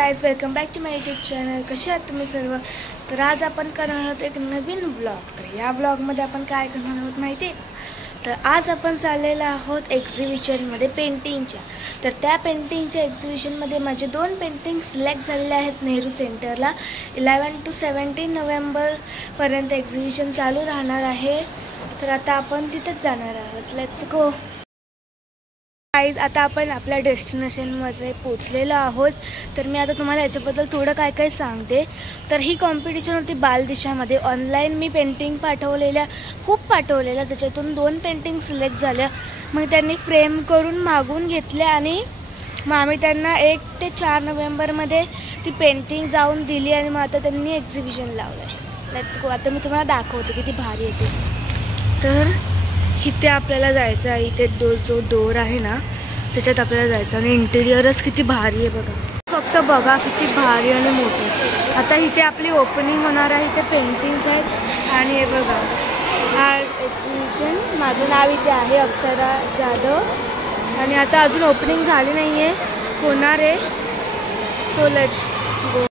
Guys, welcome back to my YouTube channel. कसे आहात तुम्ही सर्व? तर आज आपण करणार आहोत एक नवीन ब्लॉग। तर या ब्लॉगमध्ये आपण काय करणार आहोत माहिती आहे का? तर आज आपण चाललेलो आहोत एक्झिबिशनमध्ये पेंटिंगच्या। तर त्या पेंटिंगच्या एक्झिबिशनमध्ये माझे 2 पेंटिंग सिलेक्ट झालेले आहेत नेहरू सेंटरला। 11 to 17 नोव्हेंबरपर्यंत एक्झिबिशन चालू राहणार आहे। तर आता आपण तिथेच जाणार आहोत। Let's go guys. आता आपण आपल्या डेस्टिनेशनमध्ये पोचलेलो आहोत। तर मी आता तुम्हाला याच्याबद्दल थोडं काय सांगते। तर ही कॉम्पिटिशन होती बालदिशामध्ये। ऑनलाईन मी पेंटिंग खूप पाठवलेल्या, त्याच्यातून 2 पेंटिंग सिलेक्ट झाल्या। मग त्यांनी फ्रेम करून मागून घेतल्या आणि मग आम्ही त्यांना 1 ते 4 नोव्हेंबरमध्ये ती पेंटिंग जाऊन दिली आणि मग आता त्यांनी एक्झिबिशन लावलं आहे। Let's go. आता मी तुम्हाला दाखवते किती भारी येते। तर इथे आपल्याला जायचं आहे। इथे जो डोर आहे ना त्याच्यात आपल्याला जायचं आणि इंटेरियरच किती भारी आहे बघा। फक्त बघा किती भारी आणि मोठी। आता इथे आपली ओपनिंग होणार आहे। इथे पेंटिंग्स आहेत आणि हे बघा आर्ट एक्झिबिशन। माझं नाव इथे आहे अक्षरा जाधव आणि आता अजून ओपनिंग झाली नाही आहे, होणार आहे। So let's go.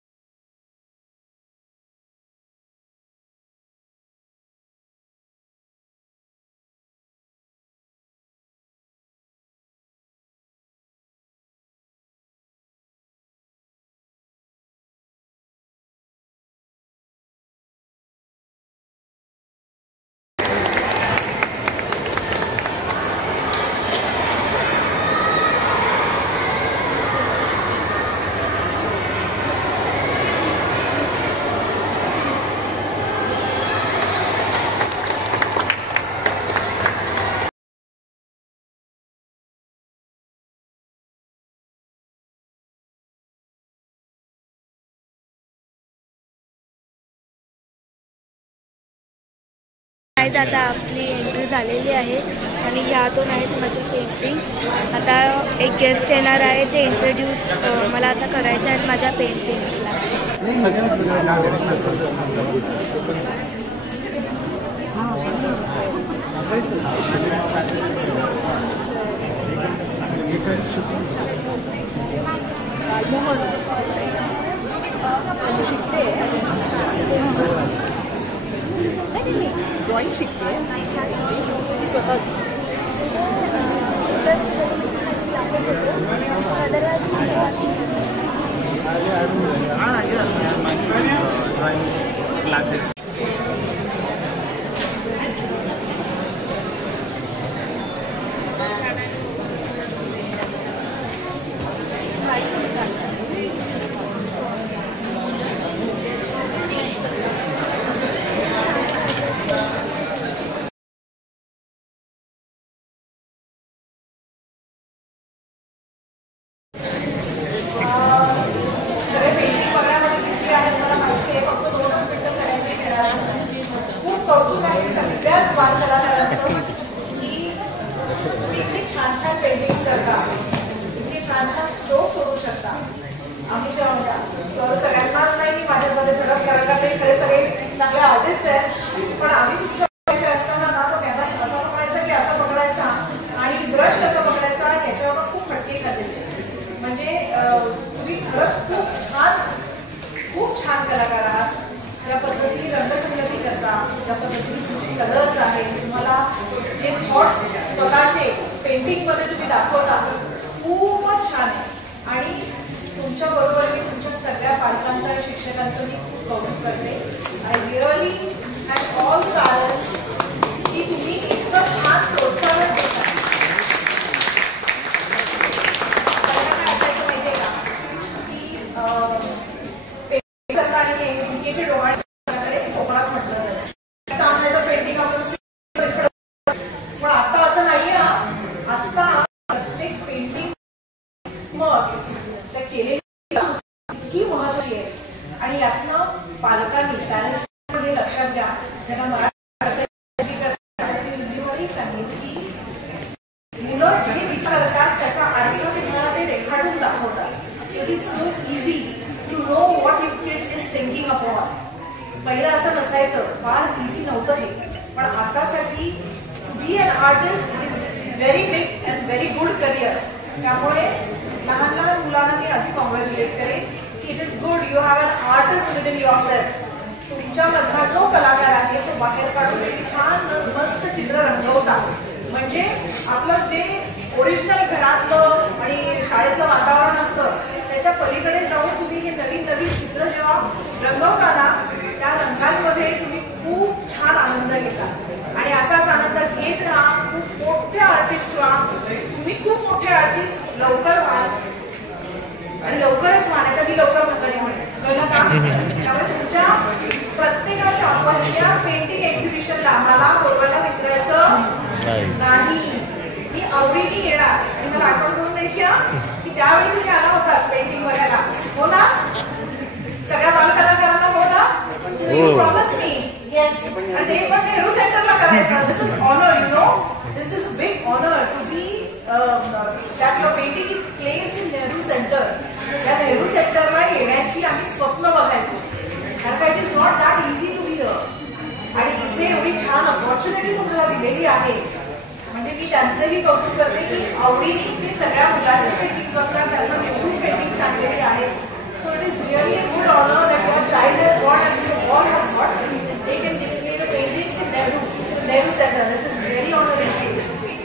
आता आपली एंट्री झालेली आहे आणि ह्यातून आहेत माझ्या पेंटिंग्स। आता एक गेस्ट येणार आहे, ते इंट्रोड्यूस मला आता करायचे आहेत माझ्या पेंटिंग्सला। ड्रॉइंग शिकते मी स्वतःच। क्लासेस सगळ्याच बालकलाकारांचं की इतके छान छान पेंटिंग्स करतात, इतके छान छान स्ट्रोक्स होऊ शकतात। आम्ही सगळ्यांना नाही की माझ्यामध्ये थोडं कारण ते खरे सगळे चांगले आर्टिस्ट आहेत, पण आम्ही तुमच्या असताना ना तो कॅनव्हास कसा पकडायचा की असा पकडायचा आणि ब्रश कसा पकडायचा ह्याच्यावर खूप फटके खाल्लेले। म्हणजे तुम्ही खरंच खूप छान कलाकार आहात। ज्या पद्धतीने रंगसंगती करता, ज्या पद्धतीने तुमचे कलर्स आहेत, तुम्हाला जे थॉट्स स्वतःचे पेंटिंगमध्ये तुम्ही दाखवता खूपच छान आहे। आणि तुमच्याबरोबर मी तुमच्या सगळ्या पालकांचं आणि शिक्षकांचं मी खूप कौतुक करते। I really and all parents की तुम्ही इतकं छान प्रोत्साहन देता। मला काय असायचं माहिती आहे का की पेंटिंग करता आणि मुलगीचे डोळ्याकडे कोकणात म्हटलं जायचं सामन्याचं पेंटिंग आपण, पण आता असं नाही। आता प्रत्येक पेंटिंग मग त्या केलेली इतकी महत्त्वाची आहे आणि यातनं पालकांनी पॅरेंट्समध्ये लक्षात घ्या, ज्यांना मराठी हिंदीमध्येही सांगेल की मुलं जे विचार करतात त्याचा आरसा तुम्हाला ते रेखाटून दाखवतात। It is so easy to know what your kid is thinking upon. पहिलं असं नसायचं, फार इझी नव्हतं हे, पण आतासाठी to be an artist is very big and very good career. त्यामुळे लहान लहान मुलांना मी आधी कॉंग्रॅच्युलेट करेन की it is good you have an artist within your self. तुमच्यामधला जो कलाकार आहे तो बाहेर काढून एक छान मस्त चित्र रंगवता. म्हणजे आपलं जे ओरिजिनल घरातलं आणि शाळेतलं वातावरण असतं त्याच्या पलीकडे जाऊन तुम्ही हे नवीन नवीन चित्र जेव्हा रंगवता ना त्या रंगांमध्ये तुम्ही खूप छान आनंद घेता. आणि असाच आनंद घेत राहा. खूप मोठे आर्टिस्ट व्हा. तुम्ही खूप मोठे आर्टिस्ट लवकर व्हाल आणि लवकरच व्हा. नाही तर मी लवकर म्हणतो म्हणेन का. त्यामुळे तुमच्या प्रत्येकाच्या पहिल्या पेंटिंग एक्झिबिशनला मला बोलवायला विसरायचं नाही. मी आवडीने येणार आणि मला आठवण करून द्यायची की त्यावेळी तुम्ही आला होता पेंटिंग बघायला. हो ना सगळ्या बालकलाकारांना. हो ना. You promise me. येस. आणि ते पण नेहरू सेंटरला करायचं. This is honour. You know this is a big honour to be that your painting is place in Nehru centre. त्या नेहरू सेंटरला येण्याची आम्ही स्वप्न बघायचो. कारण का it is not that easy to be here. आणि इथे एवढी छान ऑपॉर्च्युनिटी तुम्हाला दिलेली आहे. म्हणजे मी त्यांचंही कौतुक करते की आवडीने ते सगळ्या मुलांची पेंटिंग्स बघतात. त्यांना निवडून पेंटिंग्स आणलेली आहेत. So it is really a good honour that your child has got and you all have got. They can display the paintings in Nehru centre. This is very honouring.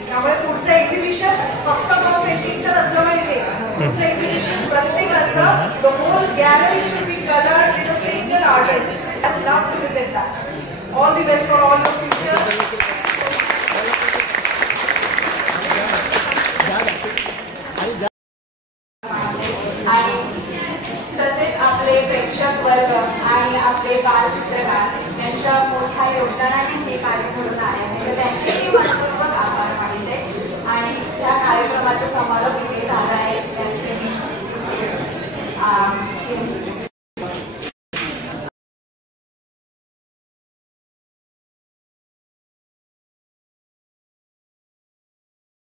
त्यामुळे पुढचं एक्झिबिशन फक्त दोन पेंटिंगचं नसलं पाहिजे. पुढचं एक्झिबिशन प्रत्येकाचं the whole gallery should be coloured with a single artist. I love to visit that. All the best for all your future. आणि तसेच आपले प्रेक्षक वर्ग आणि आपले बालचित्रकार यांच्या मोठ्या योगदानाने हे कार्य घडून आहे. म्हणजे त्यांचेही मनपूर्वक आभार मानते. आणि त्या कार्यक्रमाचा समारोप इथे झाला आहे.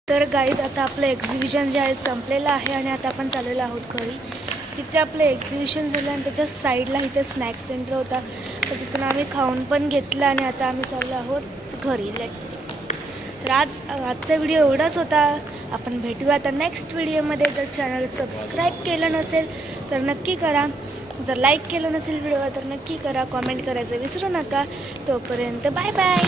तर गाईज आता आपलं एक्झिबिशन जे आहे संपलेलं आहे आणि आता आपण चाललेलो आहोत घरी. तिथे आपलं एक्झिबिशन झालं आणि त्याच्या साईडला इथे स्नॅक सेंटर होता. तर तिथून आम्ही खाऊन पण घेतलं आणि आता आम्ही चाललो आहोत घरी. तर आजचा व्हिडिओ एवढाच होता. आपण भेटूया आता नेक्स्ट व्हिडिओमध्ये. जर चॅनल सबस्क्राईब केलं नसेल तर नक्की करा. जर लाईक केलं नसेल व्हिडिओ तर नक्की करा. कॉमेंट करायचं विसरू नका. तोपर्यंत बाय बाय.